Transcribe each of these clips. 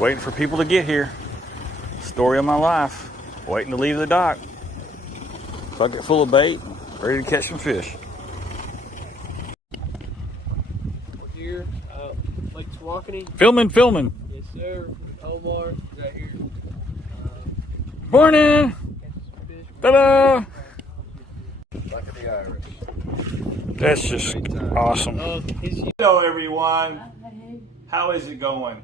Waiting for people to get here. Story of my life. Waiting to leave the dock. Bucket full of bait, ready to catch some fish. We're here, Lake Tawakoni. Filming. Yes, sir. Omar right here. Morning. Ta-da! Like the Irish. That's just awesome. Hello everyone. How is it going?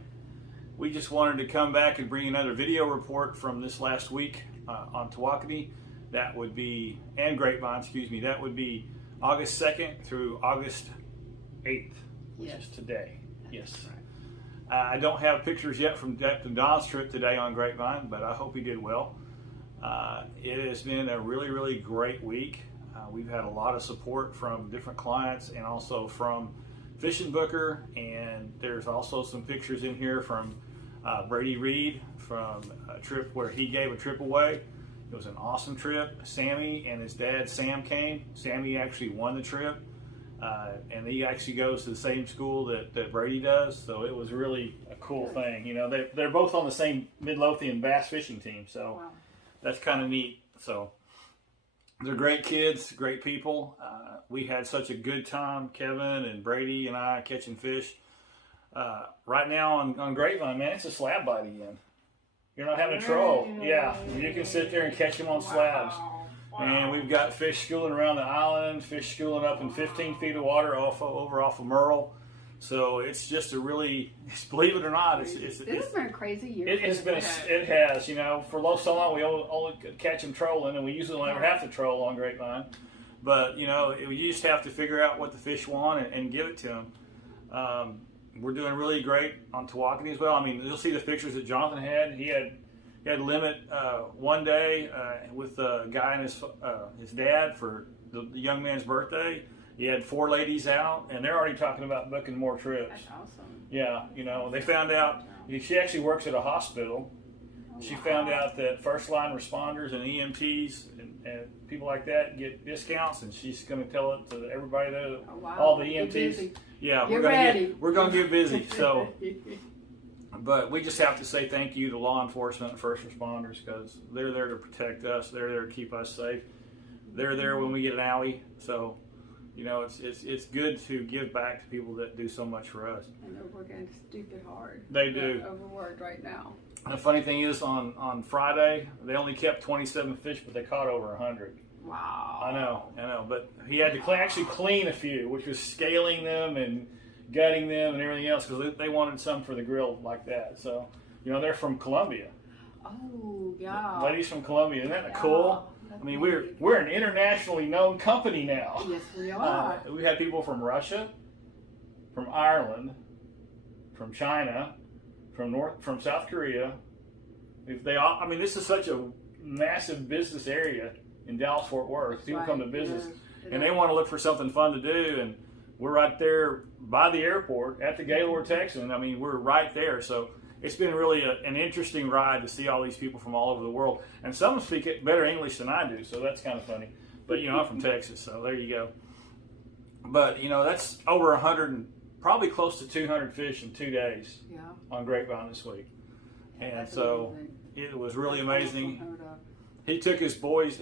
We just wanted to come back and bring another video report from this last week on Tawakoni. That would be, and Grapevine, excuse me, that would be August 2nd through August 8th, which is today. Yes. I don't have pictures yet from Don's trip today on Grapevine, but I hope he did well. It has been a really, really great week. We've had a lot of support from different clients and also from Fishing Booker, and there's also some pictures in here from Brady Reed from a trip where he gave a trip away. It was an awesome trip. Sammy and his dad Sam came. Sammy actually won the trip, and he actually goes to the same school that Brady does, so it was really a cool thing. You know, they're both on the same Midlothian bass fishing team, so that's kind of neat. So they're great kids, great people. We had such a good time, Kevin and Brady and I, catching fish. Right now on Grapevine, man, it's a slab bite again. You're not having a troll. Yeah, you can sit there and catch them on slabs. And we've got fish schooling around the island, fish schooling up in 15 feet of water over off of Merle. So it's just a really, believe it or not, it's has been a crazy year. It has, you know, for so long we only catch them trolling, and we usually only ever have to troll on Grapevine. But, you know, you just have to figure out what the fish want and give it to them. We're doing really great on Tawakoni as well. I mean, you'll see the pictures that Jonathan had. He had limit one day with a guy and his dad for the young man's birthday. He had 4 ladies out, and they're already talking about booking more trips. That's awesome. Yeah, you know, they found out, she actually works at a hospital. She found out that first line responders and EMTs and people like that get discounts, and she's going to tell it to everybody there, all the EMTs. Yeah, we're going to get busy. So, but we just have to say thank you to law enforcement and first responders, because they're there to protect us. They're there to keep us safe. They're there when we get an alley. So, you know, it's good to give back to people that do so much for us. And they're working stupid hard. They do. They're overworked right now. And the funny thing is, on Friday, they only kept 27 fish, but they caught over 100. Wow. I know. But he had to actually clean a few, which was scaling them and gutting them and everything else, because they wanted some for the grill like that. So, you know, they're from Colombia. Oh, yeah. Ladies from Colombia. Isn't that cool? I mean, we're an internationally known company now. Yes, we are. We had people from Russia, from Ireland, from China, from South Korea. I mean, this is such a massive business area in Dallas-Fort Worth. People come to business, and they want to look for something fun to do, and we're right there by the airport at the Gaylord Texan. I mean, we're right there, so it's been really an interesting ride to see all these people from all over the world, and some speak better English than I do, so that's kind of funny. But, you know, I'm from Texas, so there you go. But, you know, that's over 100 and probably close to 200 fish in 2 days on Grapevine this week. And so it was really amazing. He took his girls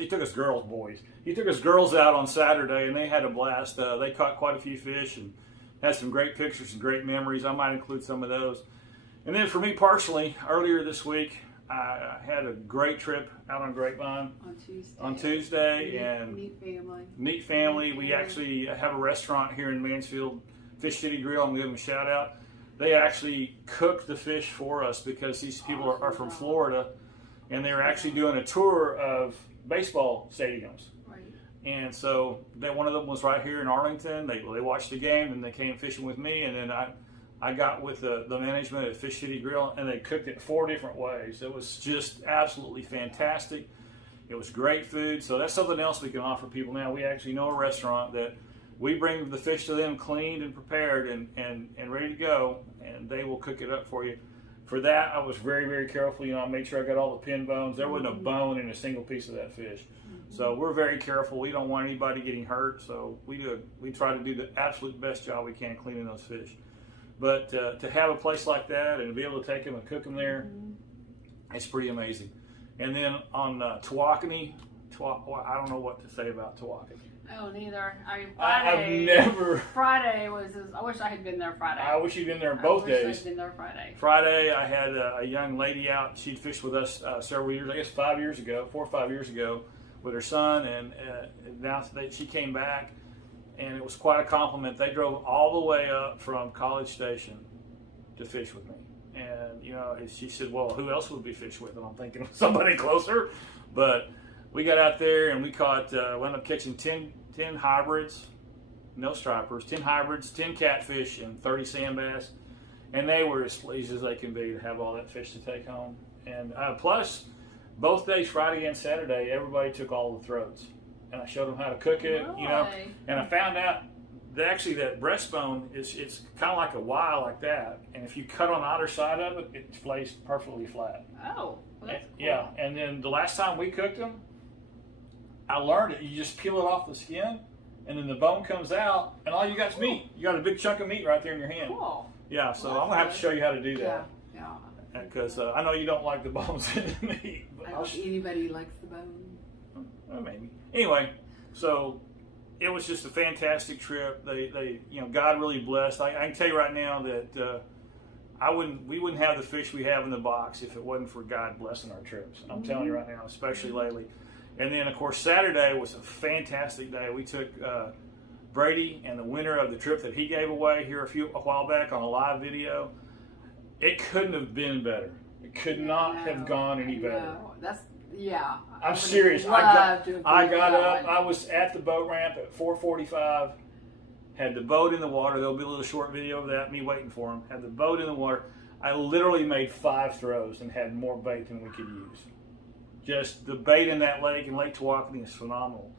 out on Saturday, and they had a blast. They caught quite a few fish and had some great pictures and great memories. I might include some of those. And then for me personally, earlier this week, I had a great trip out on Grapevine on Tuesday, and neat family. We actually have a restaurant here in Mansfield, Fish City Grill. I'm going to give them a shout out. They actually cooked the fish for us, because these people are from Florida, and they're actually doing a tour of baseball stadiums. Right. And so one of them was right here in Arlington. They watched the game, and they came fishing with me, and then I got with the management at Fish City Grill, and they cooked it 4 different ways. It was just absolutely fantastic. It was great food. So that's something else we can offer people now. We actually know a restaurant that we bring the fish to them cleaned and prepared and ready to go, and they will cook it up for you. For that, I was very, very careful. You know, I made sure I got all the pin bones. There wasn't a bone in a single piece of that fish. So we're very careful. We don't want anybody getting hurt. So we try to do the absolute best job we can cleaning those fish. But to have a place like that and be able to take them and cook them there, it's pretty amazing. And then on Tawakoni, I don't know what to say about Tawakoni. Oh, neither. I mean, Friday was. I wish I had been there Friday. I wish you'd been there both days. I wish I'd been there Friday. Friday, I had a young lady out. She'd fished with us several years, I guess 4 or 5 years ago, with her son, and now she came back, and it was quite a compliment. They drove all the way up from College Station to fish with me, and you know, she said, "Well, who else would we fish with?" And I'm thinking somebody closer, but we got out there and we caught. Wound up catching 10 hybrids, no stripers, 10 hybrids, 10 catfish, and 30 sand bass, and they were as pleased as they can be to have all that fish to take home. And plus, both days, Friday and Saturday, everybody took all the throats, and I showed them how to cook it, you know. And I found out that actually that breastbone it's kind of like a Y like that, and if you cut on either side of it, it flays perfectly flat. Oh, well, that's cool. Yeah. And then the last time we cooked them, I learned it. You just peel it off the skin, and then the bone comes out, and all you got is meat. You got a big chunk of meat right there in your hand. Cool. Yeah. So I'm gonna have to show you how to do that. Yeah. Because I know you don't like the bones in the meat. I don't think anybody likes the bone. Well, maybe. Anyway, so it was just a fantastic trip. They you know, God really blessed. I can tell you right now that we wouldn't have the fish we have in the box if it wasn't for God blessing our trips. I'm telling you right now, especially lately. And then, of course, Saturday was a fantastic day. We took Brady and the winner of the trip that he gave away here a while back on a live video. It couldn't have been better. It could not have gone any better. I'm serious. I got up. I was at the boat ramp at 4:45. Had the boat in the water. There'll be a little short video of that, me waiting for him. Had the boat in the water. I literally made 5 throws and had more bait than we could use. Just the bait in that lake, and Lake Tawakoni is phenomenal.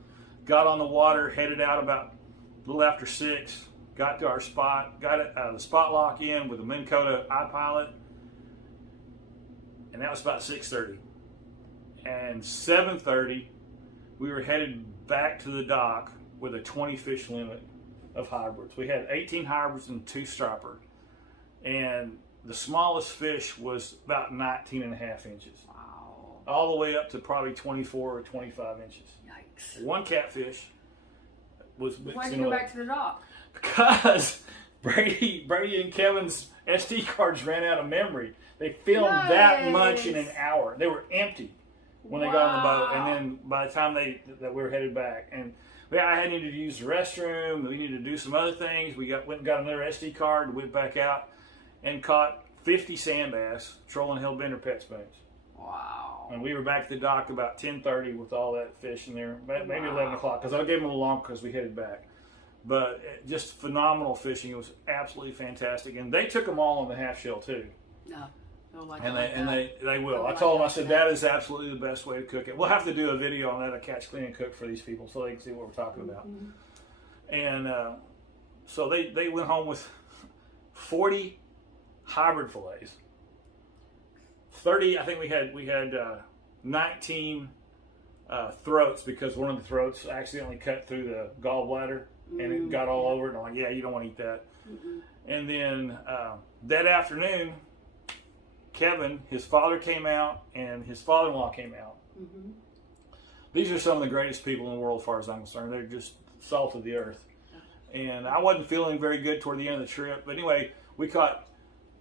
Got on the water, headed out about a little after 6. Got to our spot, got the spot lock in with the Minn Kota iPilot, and that was about 6:30. And 7:30, we were headed back to the dock with a 20 fish limit of hybrids. We had 18 hybrids and 2 striper, and the smallest fish was about 19 and a half inches. Wow. All the way up to probably 24 or 25 inches. Yikes. One catfish was mixed in. Why'd you go back to the dock? Because Brady and Kevin's SD cards ran out of memory. They filmed that much in an hour. They were empty when they got on the boat, and then by the time that we were headed back, and I needed to use the restroom. We needed to do some other things. We went and got another SD card and went back out and caught 50 sand bass trolling Hellbender pet spoons. Wow. And we were back at the dock about 10:30 with all that fish in there, maybe 11 o'clock, because I gave them a little long because we headed back. But just phenomenal fishing. It was absolutely fantastic, and they took them all on the half shell too. No, they will. I told them, I said, that is absolutely the best way to cook it. We'll have to do a video on that, a catch, clean, and cook for these people so they can see what we're talking about. And so they went home with 40 hybrid fillets. 30, I think we had 19 throats, because one of the throats accidentally cut through the gallbladder and it got all over it. And I'm like, yeah, you don't want to eat that. And then that afternoon, Kevin, his father came out, and his father-in-law came out. These are some of the greatest people in the world as far as I'm concerned. They're just salt of the earth. And I wasn't feeling very good toward the end of the trip. But anyway, we caught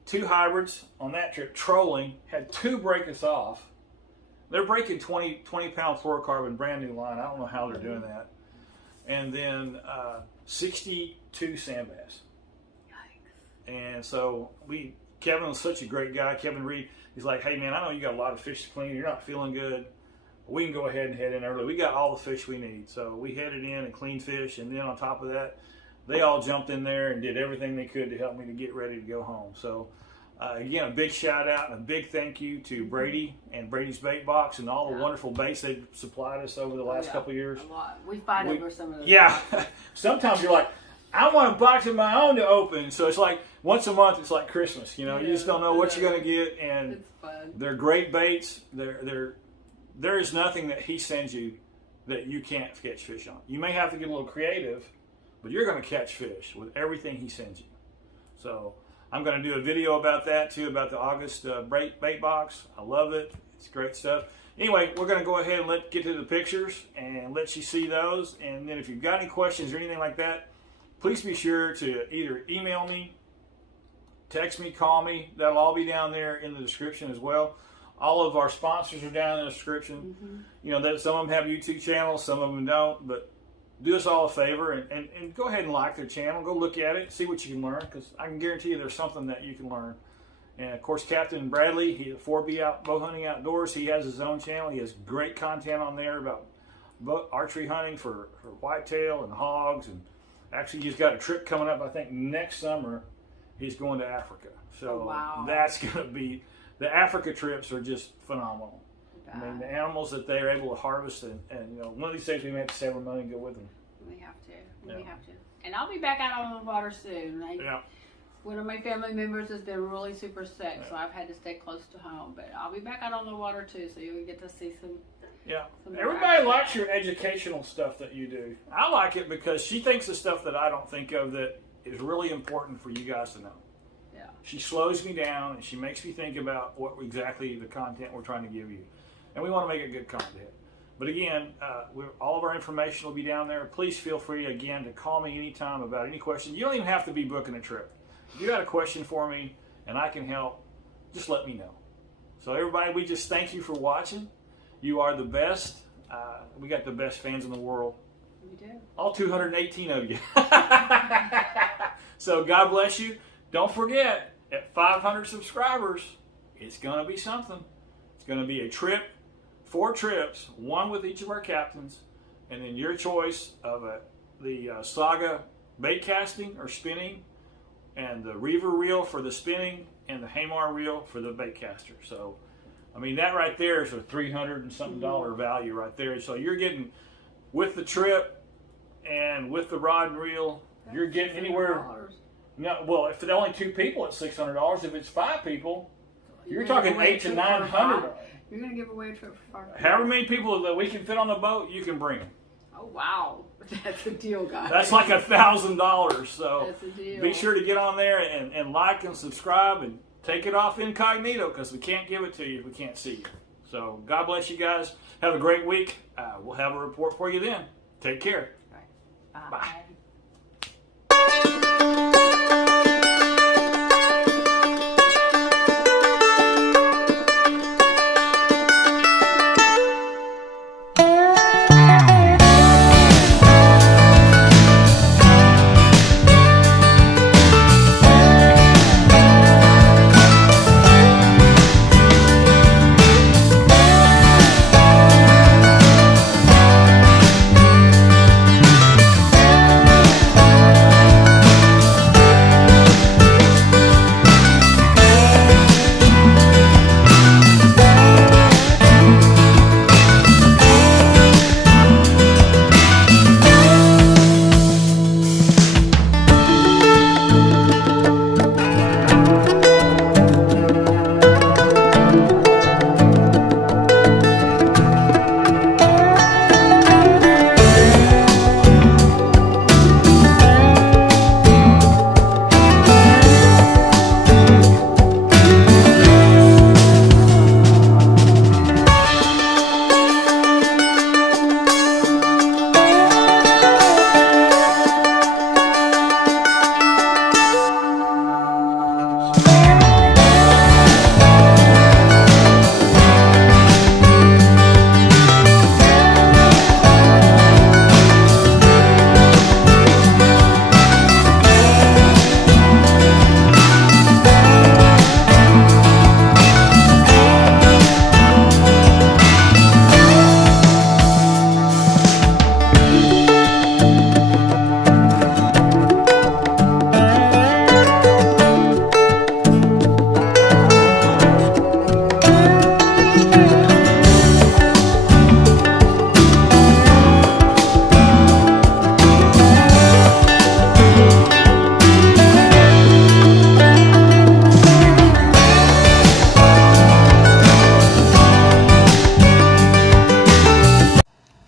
2 hybrids on that trip, trolling, had 2 break us off. They're breaking 20-pound fluorocarbon, brand new line. I don't know how they're doing that. And then 62 sand bass. Yikes. And so Kevin was such a great guy. Kevin Reed, he's like, hey man, I know you got a lot of fish to clean. You're not feeling good. We can go ahead and head in early. We got all the fish we need. So we headed in and cleaned fish. And then on top of that, they all jumped in there and did everything they could to help me to get ready to go home. So again, a big shout out and a big thank you to Brady and Brady's Bait Box and all the wonderful baits they've supplied us over the last couple of years. A lot. We fight over some of those. Yeah. Sometimes you're like, I want a box of my own to open. So it's like once a month, it's like Christmas. You know, you just don't know what you're going to get. And it's fun. They're great baits. There is nothing that he sends you that you can't catch fish on. You may have to get a little creative, but you're going to catch fish with everything he sends you. So I'm going to do a video about that too, about the August bait box. I love it. It's great stuff. Anyway, we're going to go ahead and get to the pictures and let you see those. And then if you've got any questions or anything like that, please be sure to either email me, text me, call me. That'll all be down there in the description as well. All of our sponsors are down in the description. You know, that some of them have YouTube channels, some of them don't, but do us all a favor and go ahead and like their channel. Go look at it, see what you can learn, because I can guarantee you there's something that you can learn. And of course, Captain Bradley, he's 4B Bowhunting Outdoors. He has his own channel. He has great content on there about archery hunting for whitetail and hogs. And actually, he's got a trip coming up, I think, next summer. He's going to Africa. So wow. That's going to be, the Africa trips are just phenomenal. I mean, the animals that they're able to harvest, and you know, one of these days we may have to save our money and go with them. We have to. We have to. And I'll be back out on the water soon. One of my family members has been really super sick, so I've had to stay close to home. But I'll be back out on the water too, so you'll get to see some. Everybody likes your educational stuff that you do. I like it because she thinks of stuff that I don't think of that is really important for you guys to know. Yeah. She slows me down and she makes me think about what exactly the content we're trying to give you. And we want to make it good content. But again, all of our information will be down there. Please feel free, again, to call me anytime about any question. You don't even have to be booking a trip. If you got a question for me and I can help, just let me know. So everybody, we just thank you for watching. You are the best. We got the best fans in the world. We do. All 218 of you. So God bless you. Don't forget, at 500 subscribers, it's going to be something. It's going to be a trip. 4 trips, 1 with each of our captains, and then your choice of the Saga bait casting or spinning, and the Reaver reel for the spinning, and the Hamar reel for the bait caster. So, I mean, that right there is a $300 and something value right there. So you're getting, with the trip and with the rod and reel, you're getting anywhere. No, well, if it's only 2 people, it's $600. If it's 5 people, you're talking $800 to $900. You're going to give away a trip for 5 people. However many people that we can fit on the boat, you can bring them. Oh, wow. That's a deal, guys. That's like $1,000. So that's a deal. Be sure to get on there and like and subscribe and take it off incognito, because we can't give it to you if we can't see you. So God bless you guys. Have a great week. We'll have a report for you then. Take care. Right. Bye.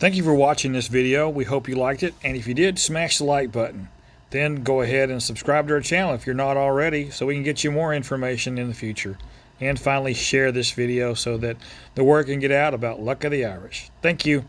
Thank you for watching this video. We hope you liked it, and if you did, smash the like button. then go ahead and subscribe to our channel if you're not already, so we can get you more information in the future. And finally, share this video so that the word can get out about Luck of the Irish. Thank you.